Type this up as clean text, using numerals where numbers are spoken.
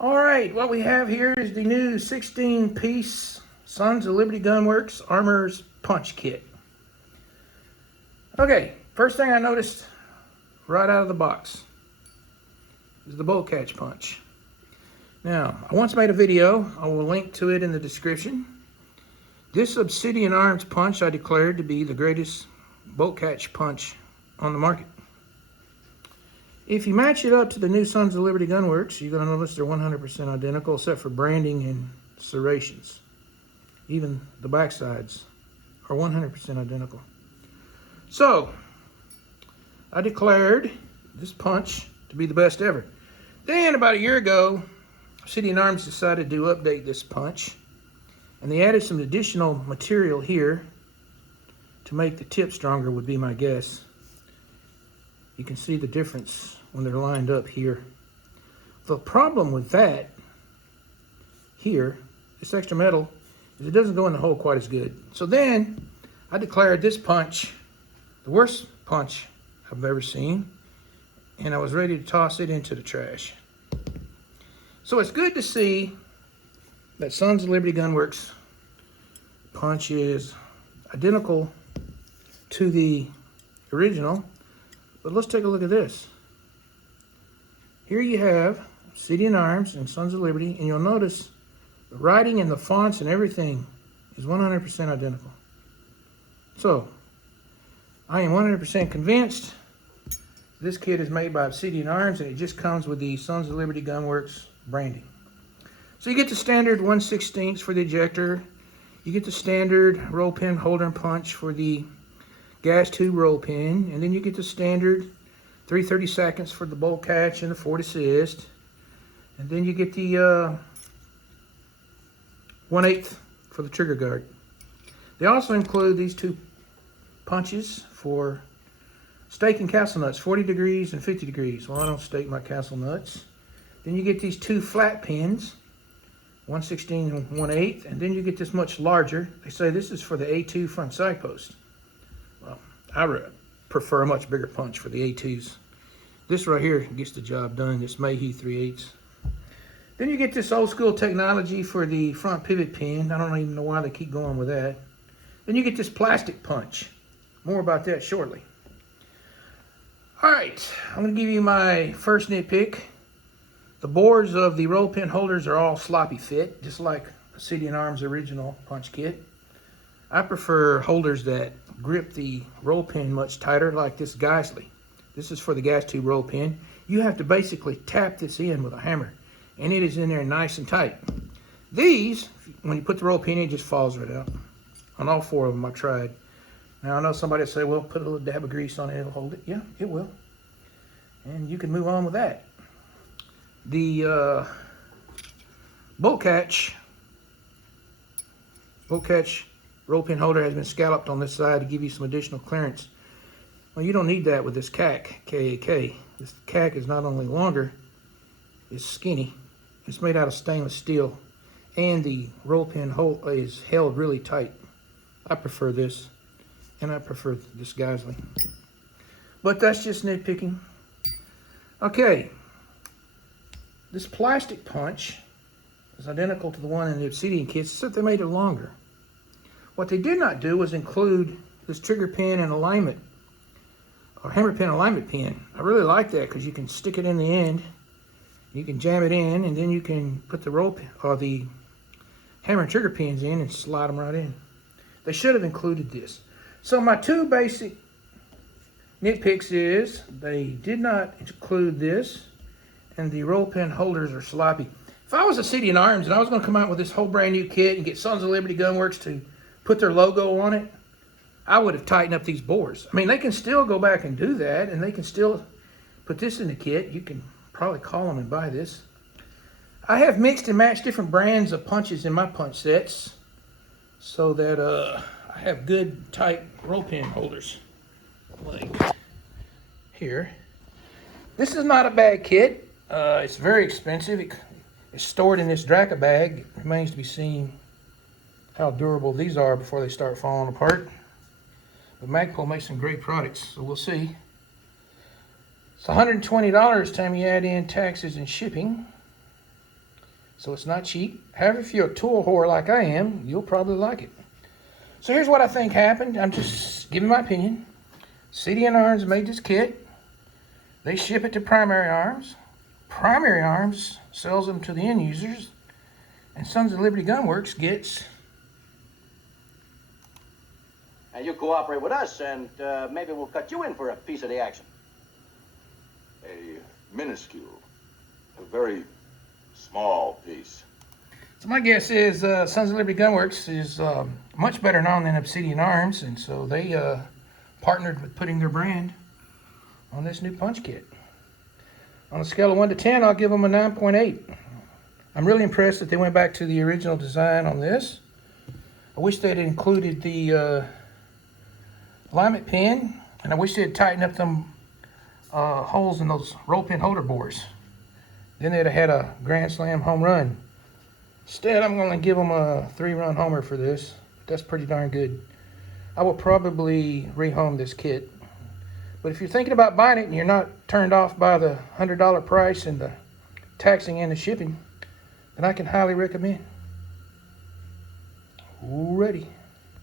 All right, what we have here is the new 16-piece Sons of Liberty Gunworks Armorer's Punch Kit. Okay, first thing I noticed right out of the box is the bolt catch punch. Now, I once made a video. I will link to it in the description. This Obsidian Arms punch I declared to be the greatest bolt catch punch on the market. If you match it up to the new Sons of Liberty Gunworks, you're going to notice they're 100% identical except for branding and serrations. Even the back sides are 100% identical. So, I declared this punch to be the best ever. Then, about a year ago, Obsidian Arms decided to update this punch, and they added some additional material here to make the tip stronger, would be my guess. You can see the difference when they're lined up here. The problem with that here, this extra metal, is it doesn't go in the hole quite as good. So then I declared this punch the worst punch I've ever seen, and I was ready to toss it into the trash. So it's good to see that Sons of Liberty Gunworks punch is identical to the original, but let's take a look at this. Here you have Obsidian Arms and Sons of Liberty, and you'll notice the writing and the fonts and everything is 100% identical. So, I am 100% convinced this kit is made by Obsidian Arms, and it just comes with the Sons of Liberty Gunworks branding. So you get the standard 1/16 for the ejector, you get the standard roll pin holder and punch for the gas tube roll pin, and then you get the standard 3/32 for the bolt catch and the Ford Assist, and then you get the 1/8 for the trigger guard. They also include these two punches for staking castle nuts, 40 degrees and 50 degrees. Well, I don't stake my castle nuts. Then you get these two flat pins, 1/16 and 1/8, and then you get this much larger. They say this is for the A2 front side post. Well, I prefer a much bigger punch for the A2s. This right here gets the job done, this Mayhew 3/8. Then you get this old school technology for the front pivot pin. I don't even know why they keep going with that. Then you get this plastic punch. More about that shortly. All right, I'm going to give you my first nitpick. The bores of the roll pin holders are all sloppy fit, just like Obsidian Arms' original punch kit. I prefer holders that grip the roll pin much tighter, like this Geissele. This is for the gas tube roll pin. You have to basically tap this in with a hammer, and it is in there nice and tight. These, when you put the roll pin in, it just falls right out. On all four of them, I've tried. Now, I know somebody will say, well, put a little dab of grease on it, it'll hold it. Yeah, it will. And you can move on with that. The bolt catch roll pin holder has been scalloped on this side to give you some additional clearance. Well, you don't need that with this CAC, K-A-K. This CAC is not only longer, it's skinny. It's made out of stainless steel, and the roll pin hole is held really tight. I prefer this, and I prefer this Geissele. But that's just nitpicking. Okay, this plastic punch is identical to the one in the Obsidian kits, except they made it longer. What they did not do was include this trigger pin and alignment, or hammer pin alignment pin. I really like that because you can stick it in the end, you can jam it in, and then you can put the roll pin or the hammer and trigger pins in and slide them right in. They should have included this. So my two basic nitpicks is they did not include this, and the roll pin holders are sloppy. If I was Obsidian Arms and I was going to come out with this whole brand new kit and get Sons of Liberty Gunworks to put their logo on it, I would have tightened up these bores. I mean, they can still go back and do that, and they can still put this in the kit. You can probably call them and buy this. I have mixed and matched different brands of punches in my punch sets so that I have good, tight roll pin holders. Like here. This is not a bad kit. It's very expensive. It's stored in this Draca bag. It remains to be seen how durable these are before they start falling apart. But Magpul makes some great products, so we'll see. It's $120 time you add in taxes and shipping. so it's not cheap. However, if you're a tool whore like I am, you'll probably like it. So here's what I think happened. I'm just giving my opinion. CDN Arms made this kit. They ship it to Primary Arms. Primary Arms sells them to the end users. And Sons of Liberty Gun Works gets... And you cooperate with us, and maybe we'll cut you in for a piece of the action. A minuscule, a very small piece. So my guess is Sons of Liberty Gun Works is much better known than Obsidian Arms, and so they partnered with putting their brand on this new punch kit. On a scale of 1 to 10, I'll give them a 9.8. I'm really impressed that they went back to the original design on this. I wish they'd included the alignment pin, and I wish they'd tightened up them holes in those roll pin holder bores. Then they'd have had a grand slam home run. Instead, I'm going to give them a 3-run homer for this. That's pretty darn good. I will probably rehome this kit. But if you're thinking about buying it and you're not turned off by the $100 price and the taxing and the shipping, then I can highly recommend. Alrighty.